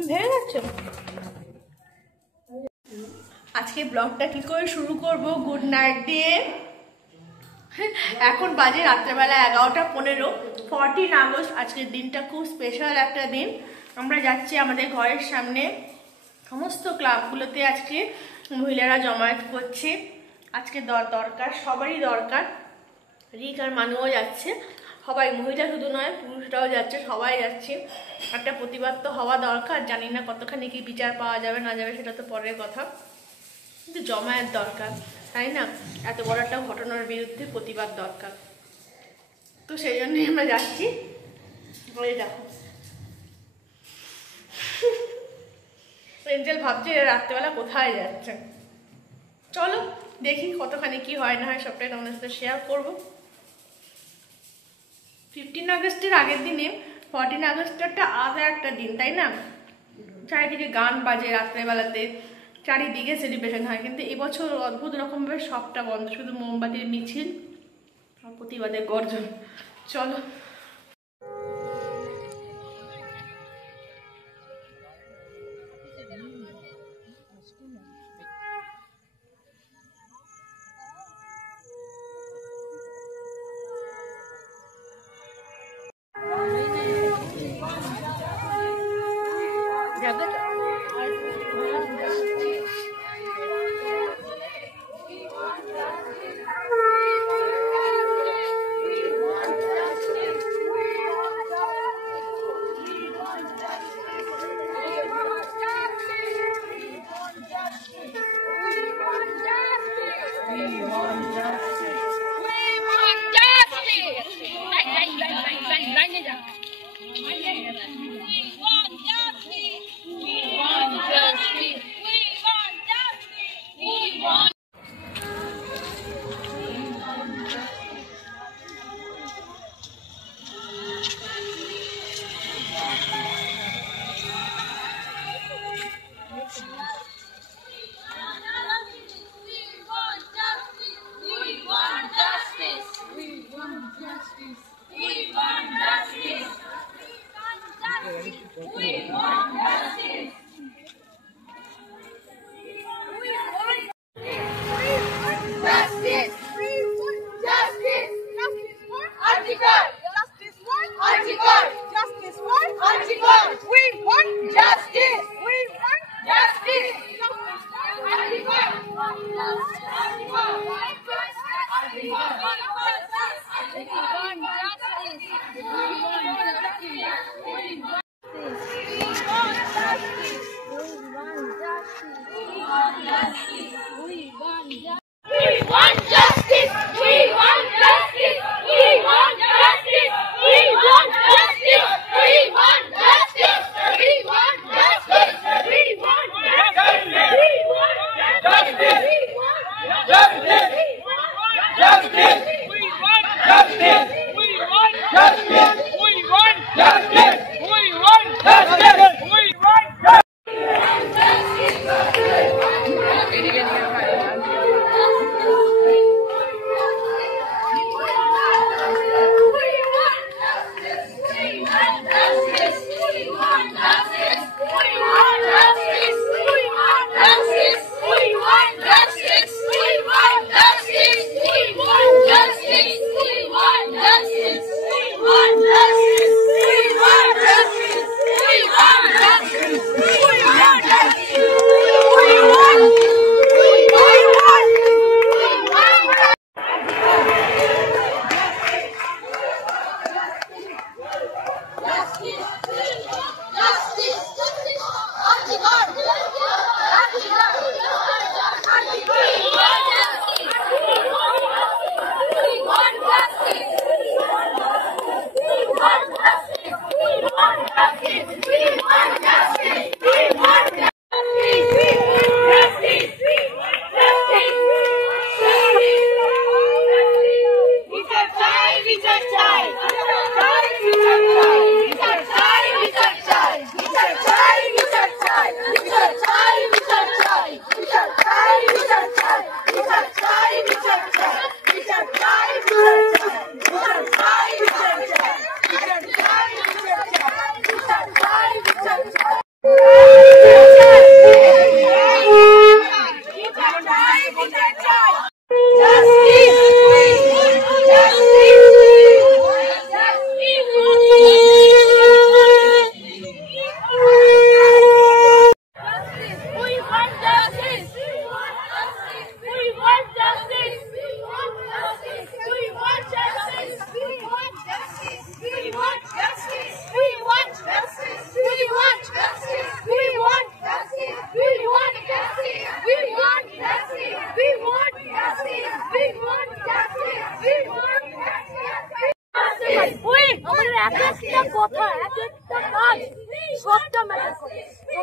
ঘুম ভেঙে যাচ্ছে। আজকে ব্লগটা কি করে শুরু করব গুড নাইট দিয়ে। এখন বাজে রাত্রেবেলা 11:15। 14 আগস্ট আজকের দিনটা খুব স্পেশাল একটা দিন। আমরা যাচ্ছি আমাদের ঘরের সামনে সমস্ত ক্লাবগুলোতে আজকে মহিলারা জমায়েত করছে। আজকে দরকার, সবারই দরকার। রিক আর মানুও যাচ্ছে, সবাই, মহিলা শুধু নয় পুরুষরাও যাচ্ছে, সবাই যাচ্ছে। একটা প্রতিবাদ তো হওয়া দরকার। জানি না কতখানি কি বিচার পাওয়া যাবে না যাবে সেটা তো পরের কথা, কিন্তু জমায়েত দরকার, তাই না? এত বড় একটা ঘটনার বিরুদ্ধে প্রতিবাদ দরকার। তো সেই জন্যই আমরা যাচ্ছি। ওই দেখো এঞ্জেল ভাবছে রাত্রেবেলা কোথায় যাচ্ছে। চলো দেখি কতখানি কি হয় না হয়, সবটাই তোমাদের সাথে শেয়ার করবো। 15 আগস্টের আগের দিনে 14 আগস্টটা আলাদা একটা দিন, তাই না? চারিদিকে গান বাজে রাত্রেবেলাতে, চারিদিকে সেলিব্রেশন হয়। কিন্তু এবছর অদ্ভুত রকমভাবে সবটা বন্ধ, শুধু মোমবাতির মিছিল আর প্রতিবাদের গর্জন। চলো।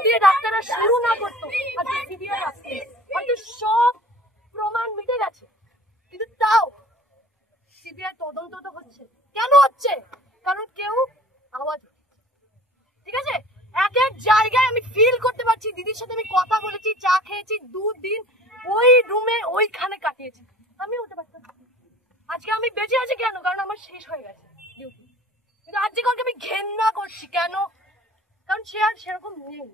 দিয়ে ডাক্তাররা শুরু না করতো আজকে সিবিআই আসছে, হয়তো সব প্রমাণ মিটে গেছে, কিন্তু তাও সিবিআই তদন্ত তো হচ্ছে। কেন হচ্ছে? কারণ কেউ আওয়াজ, ঠিক আছে? এক এক জায়গায় আমি ফিল করতে পারছি, দিদির সাথে আমি কথা বলেছি, চা খেয়েছি, 2 দিন ওই রুমে ওইখানে কাটিয়েছি, আমি হতে পারতাম। আজকে আমি বেঁচে আছি কেন? কারণ আমার শেষ হয়ে গেছে ডিউটি। কিন্তু আজকে কালকে আমি ঘেন্না করছি কেন? কারণ সে আর সেরকম নেই,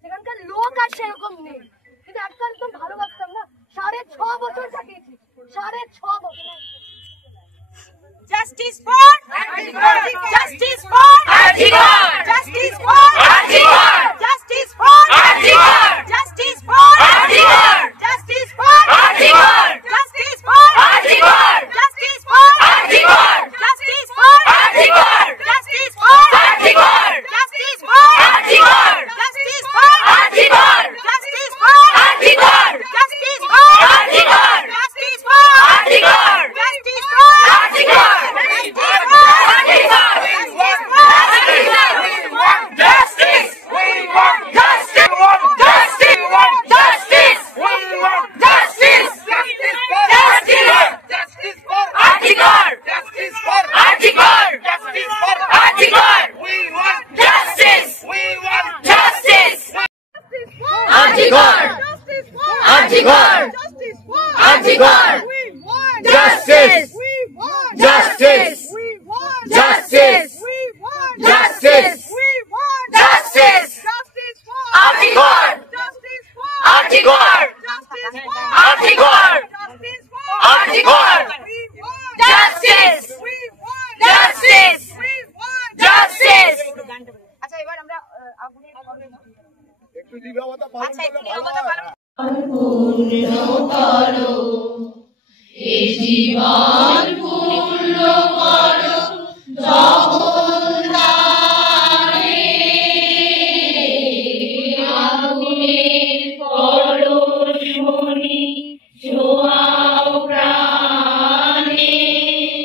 সেখানকার লোক আর সেরকম নেই। কিন্তু একটা একদম ভালোবাসতাম না, 6.5 বছর কাটিয়েছি, 6.5 বছর। Justice for Arjigar! Justice for Arjigar! Justice for Arjigar! Justice for Arjigar! Justice for Arjigar! Justice for Arjigar! Justice for Arjigar! Justice for Arjigar! Justice for Arjigar! Justice for Arjigar! Justice for Arjigar! Justice for Arjigar! Justice for Arjigar! Justice for Arjigar! Justice for Arjigar!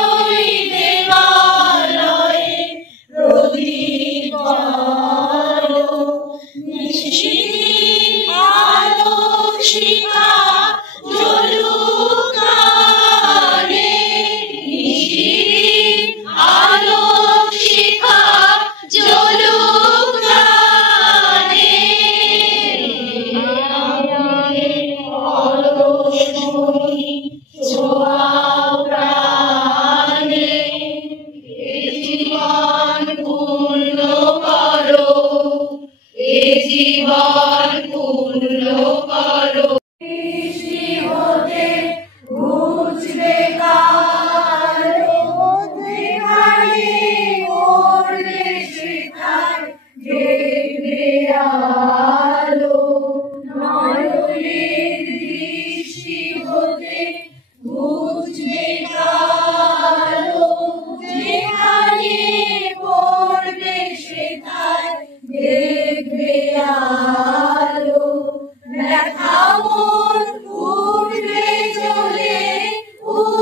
Justice for Arjigar!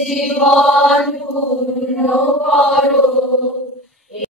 Jibon